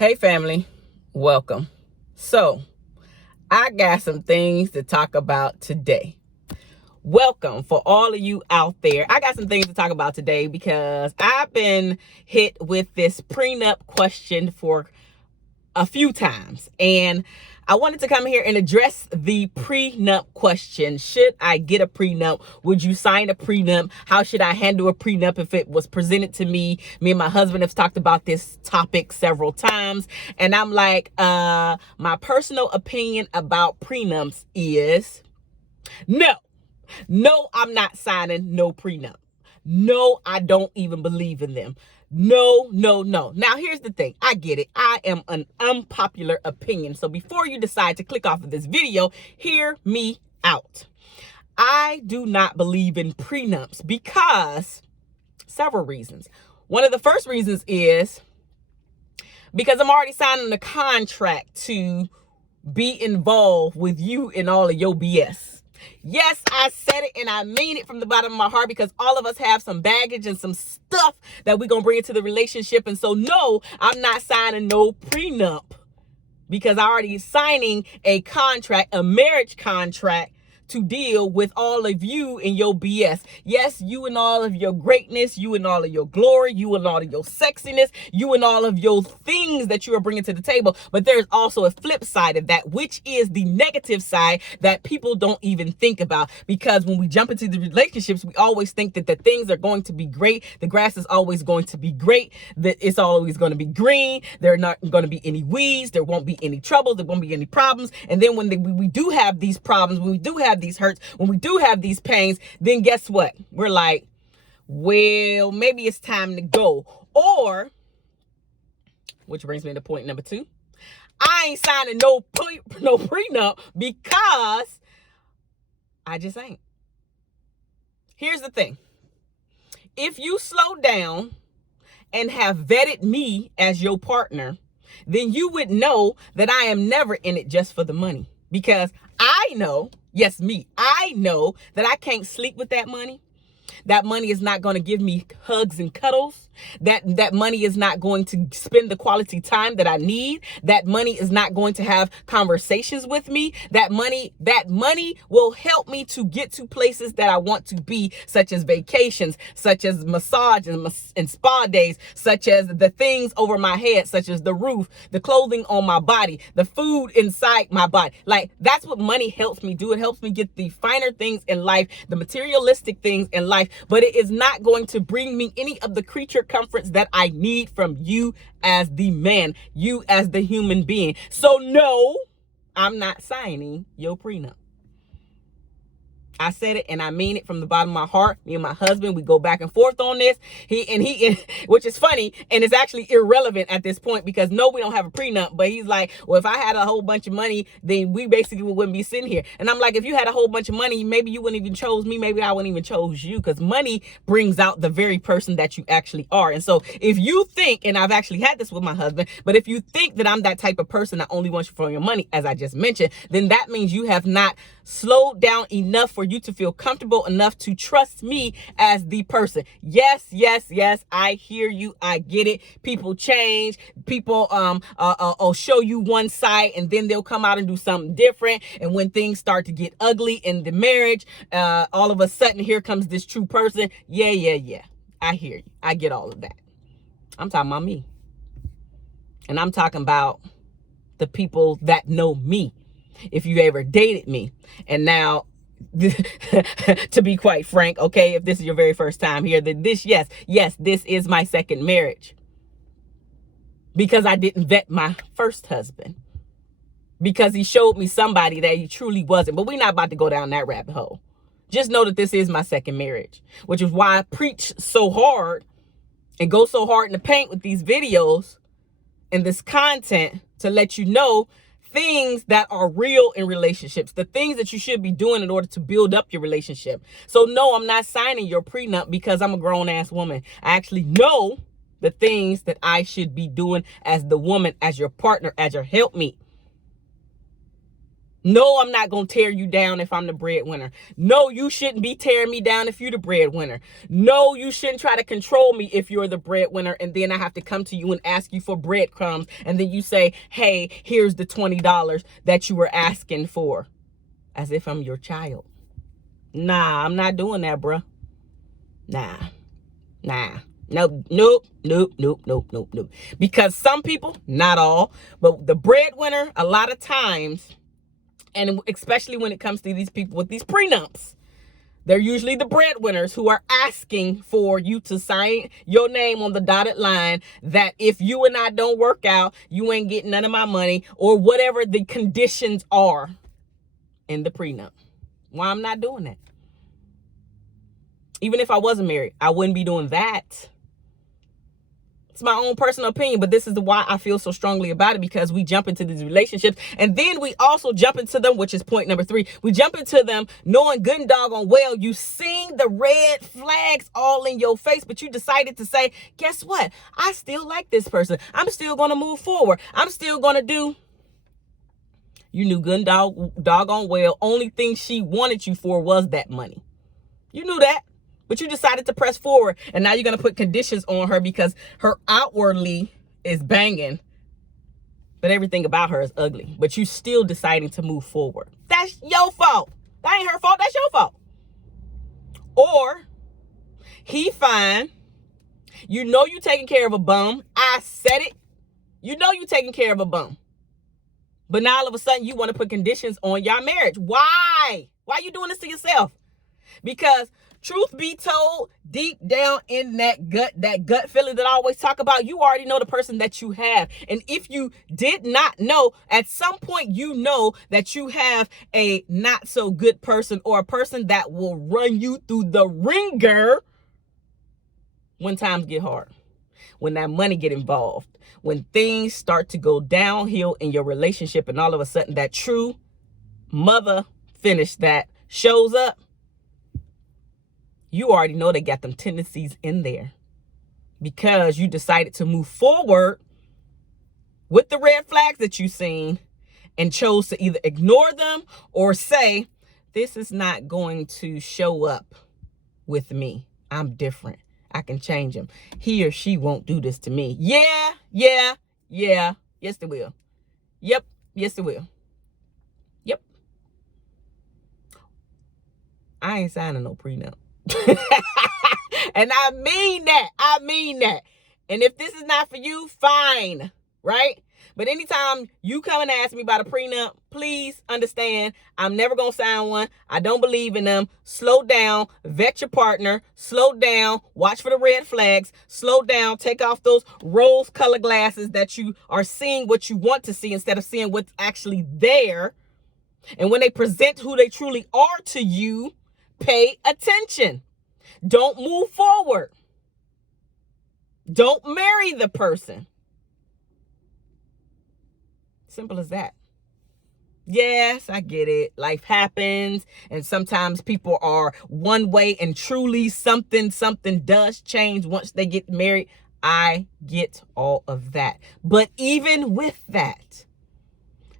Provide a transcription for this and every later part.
Hey family, welcome. So I got some things to talk about today. Welcome for all of you out there. I got some things to talk about today because I've been hit with this prenup question for a few times, and I wanted to come here and address the prenup question. Should I get a prenup? Would you sign a prenup? How should I handle a prenup if it was presented to me? Me and my husband have talked about this topic several times, and I'm like, my personal opinion about prenups is no, I'm not signing no prenup. No, I don't even believe in them. No. Now, here's the thing. I get it. I am an unpopular opinion. So before you decide to click off of this video, hear me out. I do not believe in prenups because several reasons. One of the first reasons is because I'm already signing a contract to be involved with you in all of your BS. Yes, I said it and I mean it from the bottom of my heart, because all of us have some baggage and some stuff that we're going to bring into the relationship. And so, no, I'm not signing no prenup because I already signing a contract, a marriage contract, to deal with all of you and your BS. Yes, you and all of your greatness, you and all of your glory, you and all of your sexiness, you and all of your things that you are bringing to the table. But there's also a flip side of that, which is the negative side that people don't even think about. Because when we jump into the relationships, we always think that the things are going to be great. The grass is always going to be great. That it's always going to be green. There are not going to be any weeds. There won't be any troubles. There won't be any problems. And then when we do have these problems, when we do have these hurts, when we do have these pains, then guess what? We're like, well, maybe it's time to go. Or, which brings me to point number 2. I ain't signing no prenup because I just ain't. Here's the thing. If you slow down and have vetted me as your partner, then you would know that I am never in it just for the money. Because I know, yes, me, I know that I can't sleep with that money. That money is not going to give me hugs and cuddles. That money is not going to spend the quality time that I need. That money is not going to have conversations with me. That money will help me to get to places that I want to be, such as vacations, such as massage and spa days, such as the things over my head, such as the roof, the clothing on my body, the food inside my body. Like, that's what money helps me do. It helps me get the finer things in life, the materialistic things in life, but it is not going to bring me any of the creature comforts that I need from you as the man, you as the human being. So no, I'm not signing your prenup. I said it and I mean it from the bottom of my heart. Me and my husband, we go back and forth on this. He which is funny, and it's actually irrelevant at this point, because no, we don't have a prenup. But he's like, well, if I had a whole bunch of money, then we basically wouldn't be sitting here. And I'm like, if you had a whole bunch of money, maybe you wouldn't even chose me. Maybe I wouldn't even chose you, because money brings out the very person that you actually are. And so if you think, and I've actually had this with my husband, but if you think that I'm that type of person that only wants you for your money, as I just mentioned, then that means you have not slowed down enough for you to feel comfortable enough to trust me as the person. Yes, I hear you. I get it. People change. People will show you one side and then they'll come out and do something different. And when things start to get ugly in the marriage, all of a sudden here comes this true person. Yeah. I hear you. I get all of that. I'm talking about me. And I'm talking about the people that know me. If you ever dated me, and now to be quite frank, okay, if this is your very first time here, then this is my second marriage, because I didn't vet my first husband, because he showed me somebody that he truly wasn't. But we're not about to go down that rabbit hole. Just know that this is my second marriage, which is why I preach so hard and go so hard in the paint with these videos and this content, to let you know things that are real in relationships, the things that you should be doing in order to build up your relationship. So no, I'm not signing your prenup because I'm a grown-ass woman. I actually know the things that I should be doing as the woman, as your partner, as your helpmeet. No, I'm not going to tear you down if I'm the breadwinner. No, you shouldn't be tearing me down if you're the breadwinner. No, you shouldn't try to control me if you're the breadwinner. And then I have to come to you and ask you for breadcrumbs. And then you say, hey, here's the $20 that you were asking for. As if I'm your child. Nah, I'm not doing that, bruh. Nah. Nope. Because some people, not all, but the breadwinner, a lot of times, and especially when it comes to these people with these prenups, they're usually the breadwinners who are asking for you to sign your name on the dotted line that if you and I don't work out, you ain't getting none of my money, or whatever the conditions are in the prenup. Why I'm not doing that? Even if I wasn't married, I wouldn't be doing that. It's my own personal opinion, but this is why I feel so strongly about it, because we jump into these relationships and then we also jump into them, which is point number 3. We jump into them knowing good and doggone well you seen the red flags all in your face, but you decided to say, guess what? I still like this person. I'm still going to move forward. I'm still going to do. You knew good and doggone well only thing she wanted you for was that money. You knew that. But you decided to press forward, and now you're going to put conditions on her because her outwardly is banging, but everything about her is ugly. But you still deciding to move forward. That's your fault. That ain't her fault. That's your fault. Or he fine. You know you taking care of a bum. I said it. You know you taking care of a bum. But now all of a sudden you want to put conditions on your marriage. Why? Why are you doing this to yourself? Because truth be told, deep down in that gut feeling that I always talk about, you already know the person that you have. And if you did not know, at some point you know that you have a not so good person, or a person that will run you through the ringer when times get hard, when that money get involved, when things start to go downhill in your relationship, and all of a sudden that true mother finish that shows up. You already know they got them tendencies in there, because you decided to move forward with the red flags that you've seen and chose to either ignore them or say, this is not going to show up with me. I'm different. I can change him. He or she won't do this to me. Yeah. Yes, they will. Yep. Yes, they will. Yep. I ain't signing no prenup. And I mean that. And if this is not for you, fine, right? But anytime you come and ask me about a prenup, please understand I'm never going to sign one. I don't believe in them. Slow down, vet your partner, slow down, watch for the red flags, slow down, take off those rose-colored glasses that you are seeing what you want to see instead of seeing what's actually there. And when they present who they truly are to you, pay attention. Don't move forward. Don't marry the person. Simple as that. Yes, I get it. Life happens, and sometimes people are one way, and truly something does change once they get married. I get all of that. But even with that,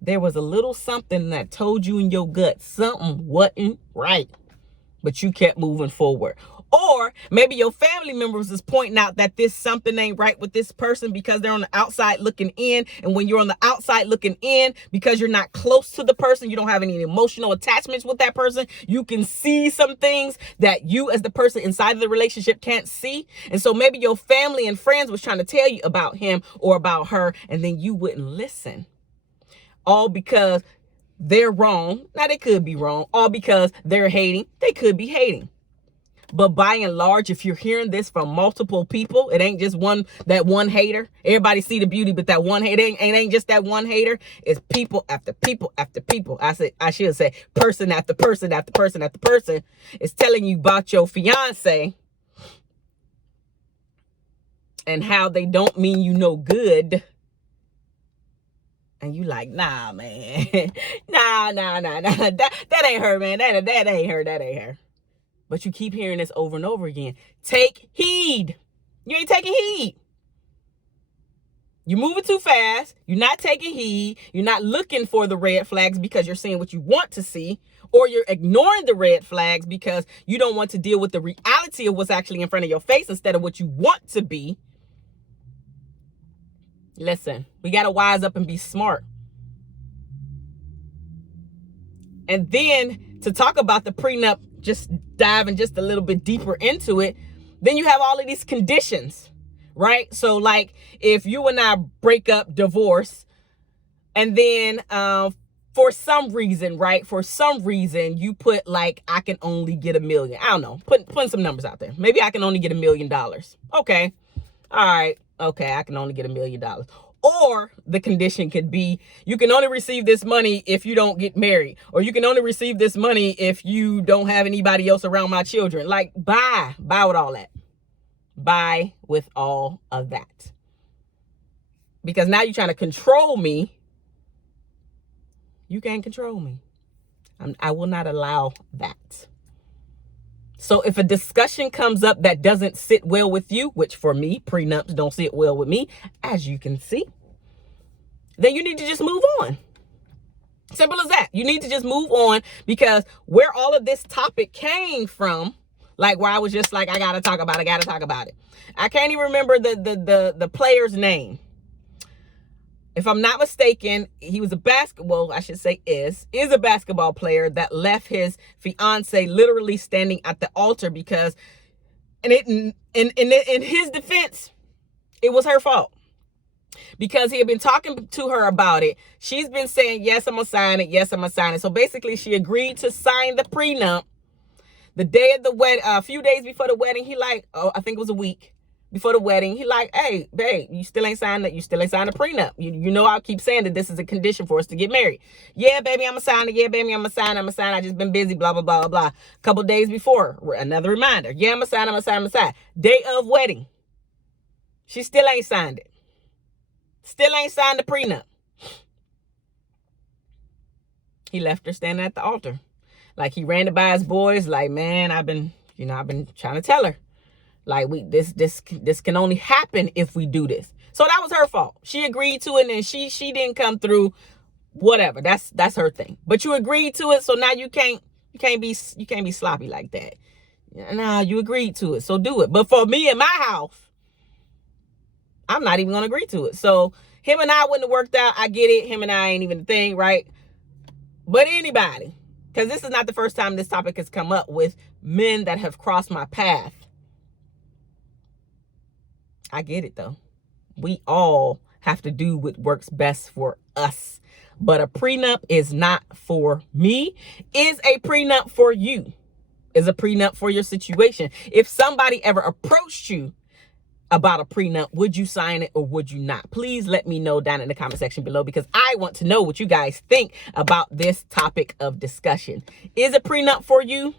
there was a little something that told you in your gut something wasn't right, but you kept moving forward. Or maybe your family members is pointing out that this something ain't right with this person because they're on the outside looking in. And when you're on the outside looking in, because you're not close to the person, you don't have any emotional attachments with that person, you can see some things that you as the person inside of the relationship can't see. And so maybe your family and friends was trying to tell you about him or about her, and then you wouldn't listen. All because they're wrong. Now, they could be wrong. All because they're hating. They could be hating. But by and large, if you're hearing this from multiple people, it ain't just that one hater. Everybody see the beauty, but that one hater ain't just that one hater. It's people after people after people. I should say person after person after person after person is telling you about your fiance and how they don't mean you no good. And you like, nah, man. Nah. That ain't her, man. That ain't her. But you keep hearing this over and over again. Take heed. You ain't taking heed. You're moving too fast. You're not taking heed. You're not looking for the red flags because you're seeing what you want to see, or you're ignoring the red flags because you don't want to deal with the reality of what's actually in front of your face instead of what you want to be. Listen, we got to wise up and be smart. And then to talk about the prenup, just diving just a little bit deeper into it, then you have all of these conditions, right? So like if you and I break up, divorce, and then for some reason, right? For some reason you put like, I can only get $1 million. I don't know, putting some numbers out there. Maybe I can only get $1 million. Okay. All right. Okay. I can only get $1 million. Or the condition could be, you can only receive this money if you don't get married, or you can only receive this money if you don't have anybody else around my children. Like, bye with all that. Bye with all of that. Because now you're trying to control me. You can't control me. I will not allow that. So if a discussion comes up that doesn't sit well with you, which for me, prenups don't sit well with me, as you can see, then you need to just move on. Simple as that. You need to just move on, because where all of this topic came from, like where I was just like, I got to talk about it. I can't even remember the player's name. If I'm not mistaken, he was a basketball player that left his fiance literally standing at the altar because, and in his defense, it was her fault. Because he had been talking to her about it. She's been saying, yes, I'm going to sign it. Yes, I'm going to sign it. So basically she agreed to sign the prenup. The day of the wedding, a few days before the wedding, he like, I think it was a week before the wedding, he like, hey, babe, you still ain't signed the prenup. You know, I keep saying that this is a condition for us to get married. Yeah, baby, I'm gonna sign it. Yeah, baby, I'm gonna sign it. I just been busy, blah, blah, blah, blah, blah. A couple days before, another reminder. Yeah, I'm gonna sign. Day of wedding. She still ain't signed it. Still ain't signed the prenup. He left her standing at the altar. Like, he ran it by his boys. Like, man, I've been trying to tell her. Like, this can only happen if we do this. So that was her fault. She agreed to it, and she didn't come through. Whatever. That's her thing. But you agreed to it, so now you can't be sloppy like that. Nah, you agreed to it, so do it. But for me in my house, I'm not even gonna agree to it. So him and I wouldn't have worked out. I get it. Him and I ain't even a thing, right? But anybody, because this is not the first time this topic has come up with men that have crossed my path. I get it though. We all have to do what works best for us. But a prenup is not for me. Is a prenup for you? Is a prenup for your situation? If somebody ever approached you about a prenup, would you sign it or would you not? Please let me know down in the comment section below, because I want to know what you guys think about this topic of discussion. Is a prenup for you?